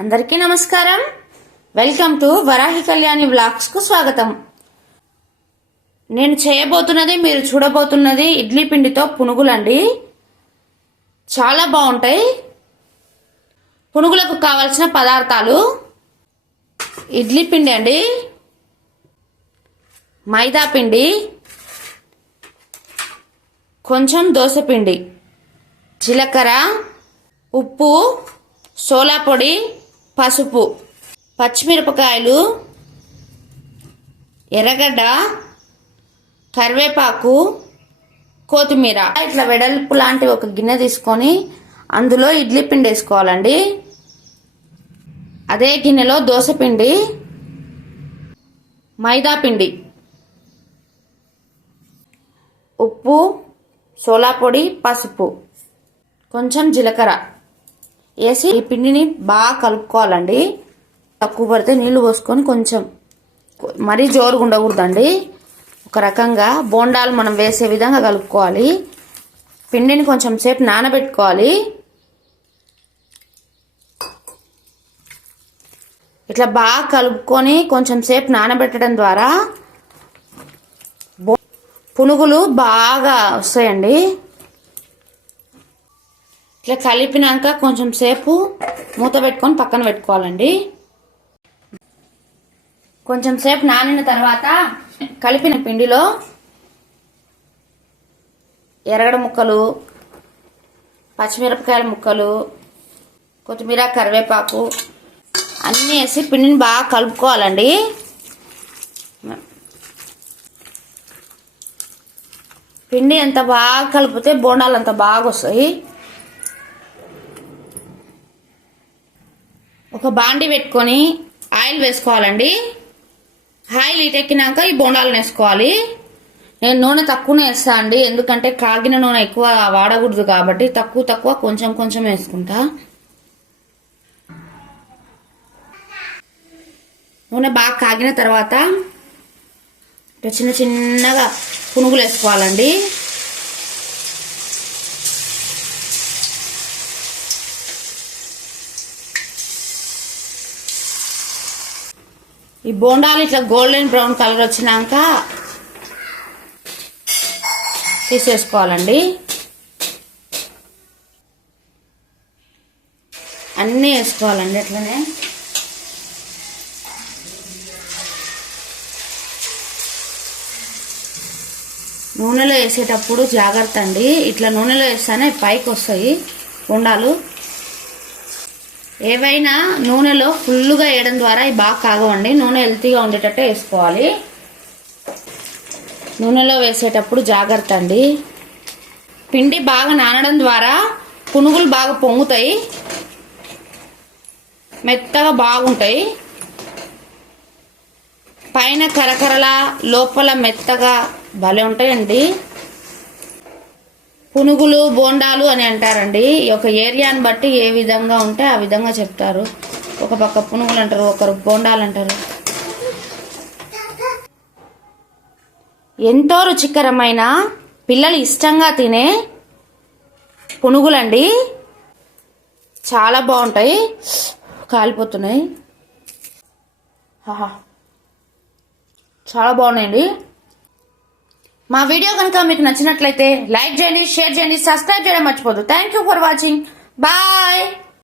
అందరికీ నమస్కారం. Welcome to Varahi Kalyani వ్లాగ్స్కు స్వాగతం. నేను చేయబోతున్నది మీరు చూడబోతున్నది ఇడ్లీ పిండితో పునుగులండి. చాలా బాగుంటాయి. పునుగులకు కావలసిన పదార్థాలు. ఇడ్లీ పిండి అండి. మైదా పిండి. కొంచెం దోశ పిండి. జీలకర్ర. ఉప్పు. సోలా పొడి పసుపు పచ్చిమిరపకాయలు ఎర్రగడ్డ కరివేపాకు కొత్తిమీర. ఇట్లా వెడల్పు లాంటి ఒక గిన్నె తీసుకొని అందులో ఇడ్లీ పిండి వేసుకోవాలండి. అదే గిన్నెలో దోశ పిండి మైదా పిండి ఉప్పు సోలా పొడి పసుపు కొంచెం జీలకర్ర. వేసి ఈ పిండిని బాగా కలుపుకోవాలండి. తక్కువ పడితే నీళ్ళు పోసుకొని కొంచెం మరీ జోరుగా ఉండకూడదండి. ఒక రకంగా బోండాలు మనం వేసే విధంగా కలుపుకోవాలి. పిండిని కొంచెం సేపు నానబెట్టుకోవాలి. ఇట్లా బాగా కలుపుకొని కొంచెం సేపు నానబెట్టడం ద్వారా పునుగులు బాగా వస్తాయండి. ఇట్లా కలిపినాక కొంచెం సేపు మూత పెట్టుకొని పక్కన పెట్టుకోవాలండి. కొంచెం సేపు నానిన తర్వాత కలిపిన పిండిలో ఎరగడ ముక్కలు పచ్చిమిరపకాయల ముక్కలు కొత్తిమీర కరివేపాకు అన్నీ వేసి పిండిని బాగా కలుపుకోవాలండి. పిండి ఎంత బాగా కలిపితే బోండాలు అంత బాగా వస్తాయి. ఒక బాండి పెట్టుకొని ఆయిల్ వేసుకోవాలండి. ఆయిల్ ఇటెక్కినాక ఈ బోండాలను వేసుకోవాలి. నేను నూనె తక్కువనే వేస్తా అండి. ఎందుకంటే కాగిన నూనె ఎక్కువ వాడకూడదు కాబట్టి తక్కువ తక్కువ కొంచెం కొంచెం వేసుకుంటా. నూనె బాగా కాగిన తర్వాత చిన్న చిన్నగా పునుగులు వేసుకోవాలండి. ఈ బోండాలు ఇట్లా గోల్డెన్ బ్రౌన్ కలర్ వచ్చినాక తీసేసుకోవాలండి. అన్నీ వేసుకోవాలండి అట్లనే. నూనెలో వేసేటప్పుడు జాగ్రత్త అండి. ఇట్లా నూనెలో వేస్తేనే పైకి వస్తాయి బొండాలు. ఏవైనా నూనెలో ఫుల్గా వేయడం ద్వారా ఇవి బాగా కాగవండి. నూనె హెల్తీగా ఉండేటట్టు వేసుకోవాలి. నూనెలో వేసేటప్పుడు జాగ్రత్త అండి. పిండి బాగా నానడం ద్వారా పునుగులు బాగా పొంగుతాయి. మెత్తగా బాగుంటాయి. పైన కరకరలా లోపల మెత్తగా భలే ఉంటాయండి. పునుగులు బోండాలు అని అంటారండి. ఈ యొక్క ఏరియాని బట్టి ఏ విధంగా ఉంటే ఆ విధంగా చెప్తారు. ఒక పక్క పునుగులు అంటారు ఒకరు బోండాలు అంటారు. ఎంతో రుచికరమైన పిల్లలు ఇష్టంగా తినే పునుగులండి. చాలా బాగుంటాయి. కాలిపోతున్నాయి. చాలా బాగున్నాయండి. మా వీడియో కనుక మీకు నచ్చినట్లయితే లైక్ చేయండి షేర్ చేయండి సబ్స్క్రైబ్ చేయడం మర్చిపోదు thank you for watching bye